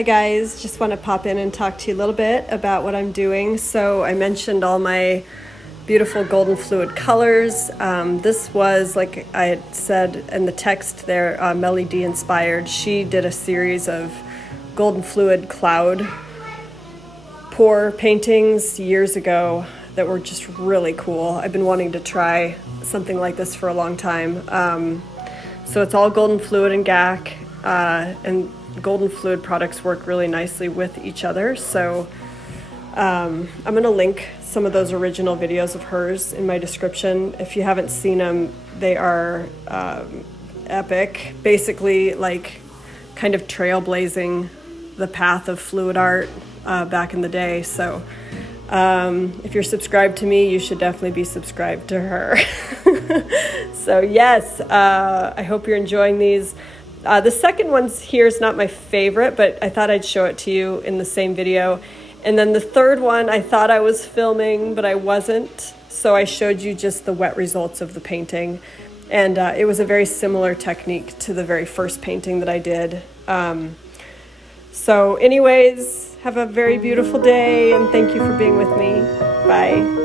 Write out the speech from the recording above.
Hi guys, just want to pop in and talk to you a little bit about what I'm doing. So I mentioned all my beautiful golden fluid colors. This was, like I had said in the text there, MelyD inspired. She did a series of golden fluid cloud pour paintings years ago that were just really cool. I've been wanting to try something like this for a long time. So it's all golden fluid and GAC, and golden fluid products work really nicely with each other. So I'm going to link some of those original videos of hers in my description. If you haven't seen them, they are epic. Basically, like, kind of trailblazing the path of fluid art back in the day. So if you're subscribed to me, you should definitely be subscribed to her. So yes, I hope you're enjoying these. The second one here is not my favorite, but I thought I'd show it to you in the same video. And then the third one, I thought I was filming, but I wasn't. So I showed you just the wet results of the painting. And it was a very similar technique to the very first painting that I did. So anyways, have a very beautiful day, and thank you for being with me. Bye.